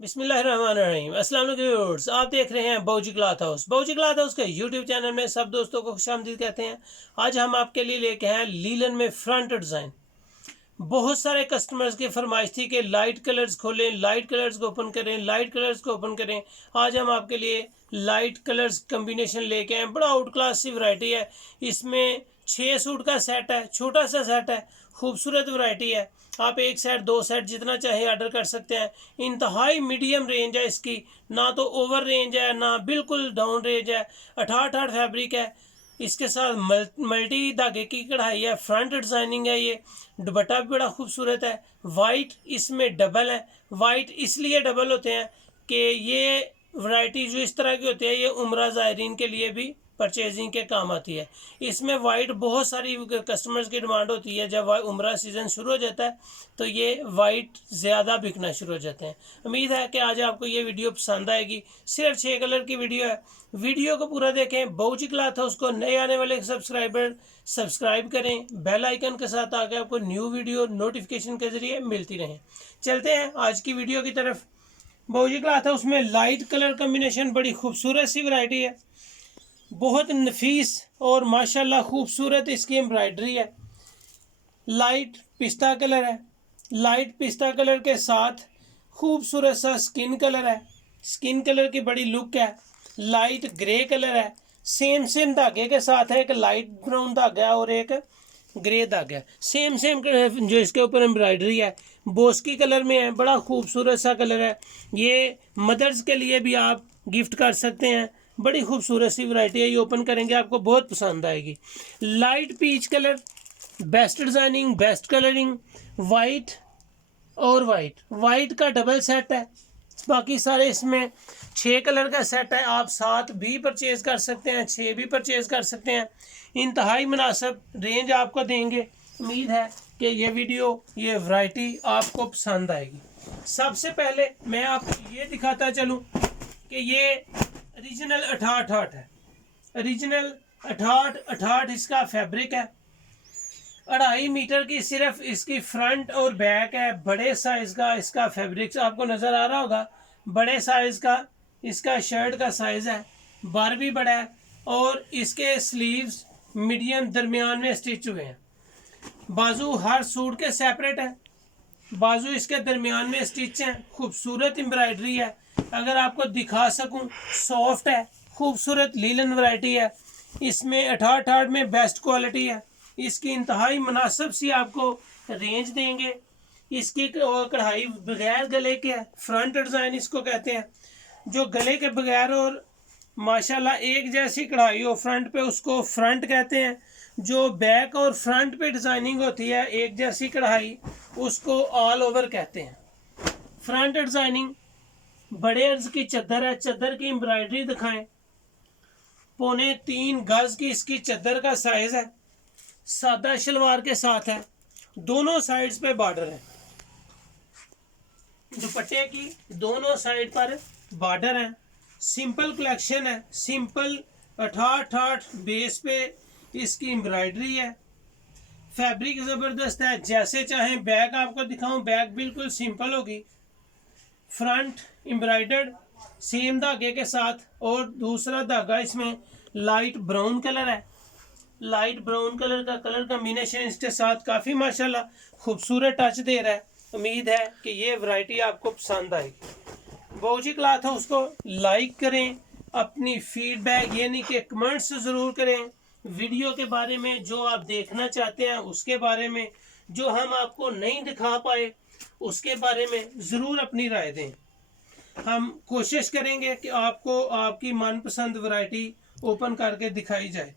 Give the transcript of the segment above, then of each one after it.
बिस्मिल्लाहिर्रहमानिर्रहीम। अस्सलाम वालेकुम व्यूअर्स, आप देख रहे हैं बाऊजी क्लॉथ हाउस। बाऊजी क्लॉथ हाउस के यूट्यूब चैनल में सब दोस्तों को खुशामदीद कहते हैं। आज हम आपके लिए लेके आए हैं लीलन में फ्रंट डिज़ाइन। बहुत सारे कस्टमर्स की फरमाइश थी कि लाइट कलर्स खोलें, लाइट कलर्स को ओपन करें, लाइट कलर्स को ओपन करें। आज हम आपके लिए लाइट कलर्स कम्बिनेशन लेके आए। बड़ा आउट क्लास सी वैरायटी है। इसमें 6 सूट का सेट है, छोटा सा सेट है, खूबसूरत वैरायटी है। आप एक सेट दो सेट जितना चाहे ऑर्डर कर सकते हैं। इंतहाई मीडियम रेंज है इसकी, ना तो ओवर रेंज है ना बिल्कुल डाउन रेंज है। 68 फैब्रिक है। इसके साथ मल्टी धागे की कढ़ाई है, फ्रंट डिजाइनिंग है। ये दुपट्टा भी बड़ा खूबसूरत है। वाइट इसमें डबल है। वाइट इसलिए डबल होते हैं कि ये वैरायटी जो इस तरह की होती है ये उम्रा ज़ायरीन के लिए भी परचेजिंग के काम आती है। इसमें वाइट बहुत सारी कस्टमर्स की डिमांड होती है। जब उम्रा सीज़न शुरू हो जाता है तो ये वाइट ज़्यादा बिकना शुरू हो जाते हैं। उम्मीद है कि आज आपको ये वीडियो पसंद आएगी। सिर्फ 6 कलर की वीडियो है। वीडियो को पूरा देखें। बाऊजी क्लॉथ हाउस को नए आने वाले सब्सक्राइबर सब्सक्राइब करें, बेल आइकन के साथ आके आपको न्यू वीडियो नोटिफिकेशन के ज़रिए मिलती रहें। चलते हैं आज की वीडियो की तरफ। बाऊजी क्लॉथ हाउस में लाइट कलर कम्बिनेशन बड़ी खूबसूरत सी वैरायटी है। बहुत नफीस और माशाल्लाह खूबसूरत इसकी एम्ब्रॉयडरी है। लाइट पिस्ता कलर है। लाइट पिस्ता कलर के साथ खूबसूरत सा स्किन कलर है। स्किन कलर की बड़ी लुक है। लाइट ग्रे कलर है। सेम धागे के साथ है। एक लाइट ब्राउन धागा है और एक ग्रे धागा है। सेम जो इसके ऊपर एम्ब्रॉयडरी है बोस्की कलर में है। बड़ा खूबसूरत सा कलर है। ये मदर्स के लिए भी आप गिफ्ट कर सकते हैं। बड़ी खूबसूरत सी वैरायटी है। ये ओपन करेंगे आपको बहुत पसंद आएगी। Light peach colour, best designing, best colouring, white और वाइट का डबल सेट है। बाकी सारे इसमें 6 कलर का सेट है। आप 7 भी परचेज कर सकते हैं, 6 भी परचेज कर सकते हैं। इंतहाई मुनासिब रेंज आपको देंगे। उम्मीद है कि ये वीडियो, ये वैरायटी आपको पसंद आएगी। सबसे पहले मैं आपको ये दिखाता चलूँ कि ये ओरिजिनल 68 है। ओरिजिनल 68 इसका फैब्रिक है। 2.5 मीटर की सिर्फ इसकी फ्रंट और बैक है। बड़े साइज का इसका फैब्रिक आपको नज़र आ रहा होगा। बड़े साइज का इसका शर्ट का साइज है। बार भी बड़ा है और इसके स्लीव्स मीडियम दरमियान में स्टिच हुए हैं। बाजू हर सूट के सेपरेट है। बाजू इसके दरमियान में स्टिच हैं। खूबसूरत एम्ब्रॉयडरी है। अगर आपको दिखा सकूं, सॉफ्ट है, खूबसूरत लीलन वैरायटी है। इसमें 68 में बेस्ट क्वालिटी है। इसकी इंतहाई मुनासिब सी आपको रेंज देंगे। इसकी कढ़ाई बगैर गले के है। फ्रंट डिज़ाइन इसको कहते हैं। जो गले के बगैर और माशाल्लाह एक जैसी कढ़ाई हो फ्रंट पे उसको फ्रंट कहते हैं। जो बैक और फ्रंट पे डिज़ाइनिंग होती है एक जैसी कढ़ाई, उसको ऑल ओवर कहते हैं। फ्रंट डिज़ाइनिंग बड़े अर्ज की चद्दर है। चद्दर की एम्ब्रॉयडरी दिखाएं। 3.25 गज की इसकी चद्दर का साइज है। सादा शलवार के साथ है। दोनों साइड्स पे बॉर्डर है। दुपट्टे की दोनों साइड पर बॉर्डर है। सिंपल कलेक्शन है। सिंपल 68 बेस पे इसकी एम्ब्रॉयडरी है। फैब्रिक ज़बरदस्त है। जैसे चाहें बैक आपको दिखाऊं, बैक बिल्कुल सिंपल होगी। फ्रंट एम्ब्रॉयडर्ड सेम धागे के साथ और दूसरा धागा इसमें लाइट ब्राउन कलर है। लाइट ब्राउन कलर का कलर कम्बिनेशन इसके साथ काफ़ी माशाल्लाह खूबसूरत टच दे रहा है। उम्मीद है कि ये वैरायटी आपको पसंद आएगी। बाऊजी क्लॉथ हाउस को लाइक करें। अपनी फीडबैक यानी कि कमेंट्स ज़रूर करें। वीडियो के बारे में जो आप देखना चाहते हैं उसके बारे में, जो हम आपको नहीं दिखा पाए उसके बारे में ज़रूर अपनी राय दें। हम कोशिश करेंगे कि आपको आपकी मनपसंद वैरायटी ओपन करके दिखाई जाए।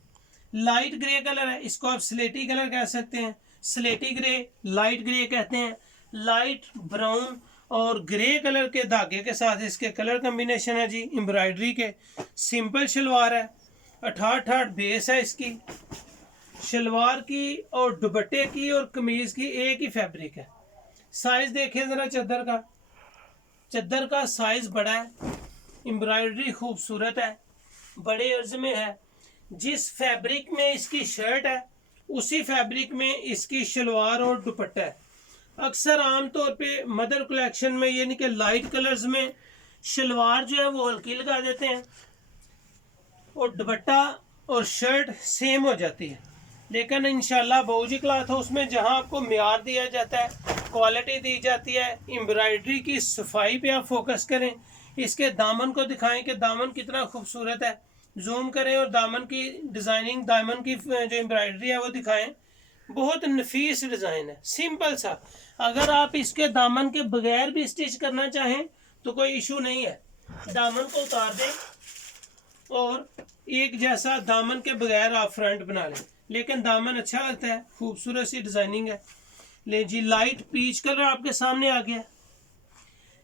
लाइट ग्रे कलर है। इसको आप स्लेटी कलर कह सकते हैं। स्लेटी ग्रे, लाइट ग्रे कहते हैं। लाइट ब्राउन और ग्रे कलर के धागे के साथ इसके कलर कम्बिनेशन है जी। एम्ब्रॉयडरी के सिंपल शलवार है। 68 बेस है इसकी। शलवार की और दुपट्टे की और कमीज की एक ही फैब्रिक है। साइज देखें ज़रा चद्दर का। चद्दर का साइज बड़ा है। एम्ब्रॉयडरी खूबसूरत है। बड़े अर्ज में है। जिस फैब्रिक में इसकी शर्ट है उसी फैब्रिक में इसकी शलवार और दुपट्टा है। अक्सर आमतौर पे मदर कलेक्शन में यानी कि लाइट कलर्स में शलवार जो है वो हल्की लगा देते हैं और दुपट्टा और शर्ट सेम हो जाती है। लेकिन इंशाल्लाह बाऊजी क्लॉथ हाउस में जहां आपको म्यार दिया जाता है, क्वालिटी दी जाती है, एम्ब्रॉयडरी की सफाई पे आप फोकस करें। इसके दामन को दिखाएं कि दामन कितना खूबसूरत है, जूम करें और दामन की डिज़ाइनिंग, दामन की जो एम्ब्रॉयडरी है वो दिखाएं। बहुत नफीस डिज़ाइन है, सिंपल सा। अगर आप इसके दामन के बगैर भी स्टिच करना चाहें तो कोई इशू नहीं है। दामन को उतार दें और एक जैसा दामन के बगैर आप फ्रंट बना लें, लेकिन दामन अच्छा लगता है, खूबसूरत सी डिज़ाइनिंग है। ले जी, लाइट पीच कलर आपके सामने आ गया,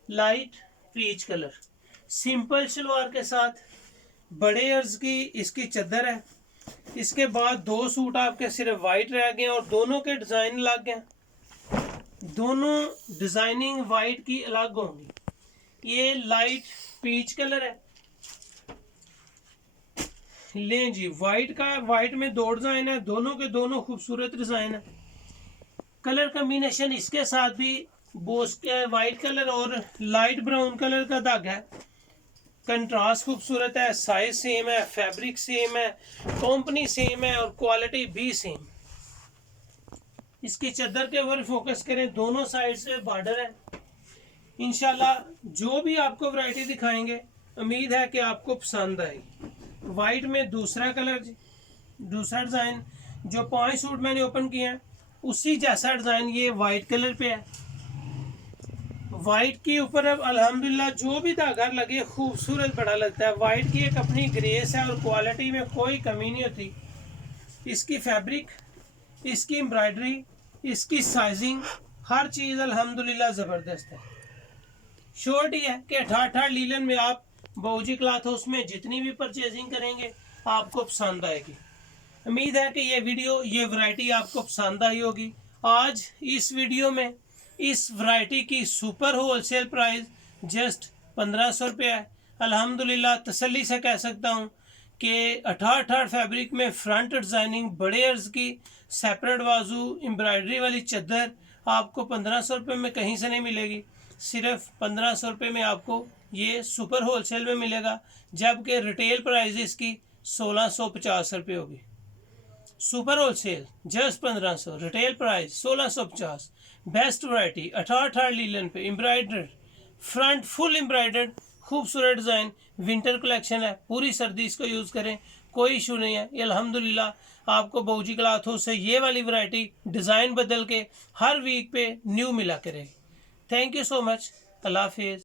light peach colour, simple salwar के साथ बड़े अर्ज की इसकी चद्दर है। इसके बाद दो सूट आपके सिर्फ वाइट रह गए और दोनों के डिज़ाइन अलग गए, दोनों डिज़ाइनिंग वाइट की अलग होंगी। ये लाइट पीच कलर है। लें जी, वाइट का, वाइट में दो डिज़ाइन है, दोनों के दोनों खूबसूरत डिज़ाइन है। कलर कम्बिनेशन इसके साथ भी बोस के वाइट कलर और लाइट ब्राउन कलर का धागा है। कंट्रास्ट खूबसूरत है, साइज सेम है, फैब्रिक सेम है, कंपनी सेम है और क्वालिटी भी सेम। इसकी चद्दर के ऊपर फोकस करें, दोनों साइड से बॉर्डर है। इंशाल्लाह जो भी आपको वैरायटी दिखाएंगे उम्मीद है कि आपको पसंद आएगी। वाइट में दूसरा कलर, दूसरा डिज़ाइन, जो 5 सूट मैंने ओपन किए हैं उसी जैसा डिज़ाइन ये वाइट कलर पे है। वाइट के ऊपर अब अल्हम्दुलिल्लाह जो भी धागा लगे खूबसूरत बड़ा लगता है। वाइट की एक अपनी ग्रेस है और क्वालिटी में कोई कमी नहीं होती। इसकी फैब्रिक, इसकी एम्ब्रॉयडरी, इसकी साइजिंग, हर चीज़ अल्हम्दुलिल्लाह ज़बरदस्त है। शॉर्ट ही है कि ठाठ लीलन में आप बाऊजी क्लॉथ हाउस में जितनी भी परचेजिंग करेंगे आपको पसंद आएगी। उम्मीद है कि ये वीडियो, ये वैरायटी आपको पसंद आई होगी। आज इस वीडियो में इस वैरायटी की सुपर होलसेल प्राइस जस्ट 1500 रुपये है। अल्हम्दुलिल्लाह तसल्ली से कह सकता हूँ कि 68 फैब्रिक में फ्रंट डिज़ाइनिंग, बड़े अर्ज की सेपरेट बाजू, एम्ब्रॉयडरी वाली चद्दर आपको 1500 रुपये में कहीं से नहीं मिलेगी। सिर्फ 1500 रुपये में आपको ये सुपर होलसेल में मिलेगा, जबकि रिटेल प्राइस इसकी 1650 रुपये होगी। Super wholesale just 1500, retail price 1650। Best variety 68 लीलन पे, एम्ब्रॉयडर्ड फ्रंट, फुल एम्ब्रॉयडर्ड, खूबसूरत डिज़ाइन, विंटर कलेक्शन है। पूरी सर्दी इसको यूज़ करें, कोई इशू नहीं है। ये अल्हम्दुलिल्लाह आपको बाऊजी क्लॉथ हाउस से ये वाली वैरायटी डिज़ाइन बदल के हर वीक पे न्यू मिला करेगी। Thank you so much. अल्लाह हाफिज़।